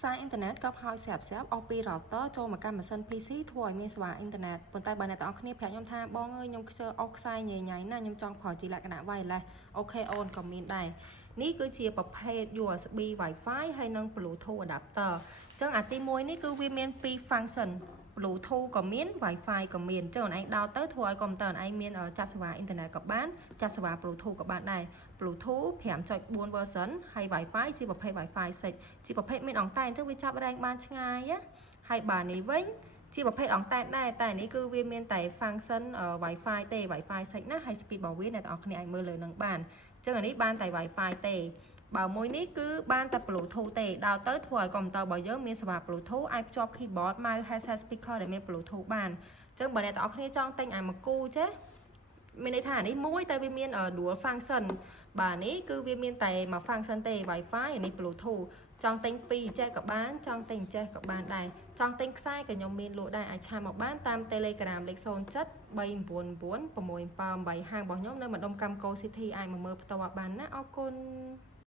ខ្សែអ៊ីនធឺណិតក៏ហើយស្រាប់អស់ពី router ចូលមកកាន់ម៉ាស៊ីន PC ធ្វើឲ្យមានសេវាអ៊ីនធឺណិតប៉ុន្តែបើអ្នកទាំងអស់គ្នាប្រាប់ខ្ញុំថាបងអើយខ្ញុំខ្ជិលអស់ខ្សែញ៉ៃណាខ្ញុំចង់ប្រើជាលក្ខណៈ wireless អូខេអូនក៏មានដែរនេះគឺជាប្រភេទ USB Wi-Fi ហើយនិង Bluetooth adapter អញ្ចឹងអាទី1នេះគឺវាមាន2 function Bluetooth ក៏មាន Wi-Fi ក៏មានអញ្ចឹងអូនឯងដោតទៅធ្វើឲ្យកុំព្យូទ័រអូនឯងមានចាប់សេវាអ៊ីនធឺណិតក៏បានចាប់សេវា Bluetooth ក៏បានដែរ Bluetooth 5.4 version ហើយ Wi-Fi ជាប្រភេទ Wi-Fi 6ជាប្រភេទមានអង្តែនអញ្ចឹងវាចាប់រែងបានឆ្ងាយណាហើយបាទនេះវិញជាប្រភេទអង្តែនដែរតែនេះគឺវាមានតែ function Wi-Fi ទេ Wi-Fi 6ណាហើយ speed របស់វាអ្នកទាំងអស់គ្នាអាចមើលលើនឹងបានអញ្ចឹងអានេះបានតែ Wi-Fi ទេបើមួយនេះគឺបានតែ Bluetooth ទេដោតទៅធ្វើឲ្យកុំព្យូទ័ររបស់យើងមានសេវា Bluetooth អាចភ្ជាប់ keyboard mouse headset speaker ដែលមាន Bluetooth បានអញ្ចឹងបើអ្នកទាំងអស់គ្នាចង់ទិញឲ្យមកគូចេះមានន័យថាអានេះមួយតែវាមាន dual function បាទនេះគឺវាមានតែមួយ function ទេ Wi-Fi អានេះ Bluetooth ចង់ទិញ2ចេះក៏បានចង់ទិញចេះក៏បានដែរចង់ទិញខ្សែក៏ខ្ញុំមានលក់ដែរអាចឆាតមកបានតាម Telegram លេខ07 399 678ហាងរបស់ខ្ញុំនៅម្ដុំកម្មកោ City អាចមកមើលផ្ទាល់បានណាអរគុណ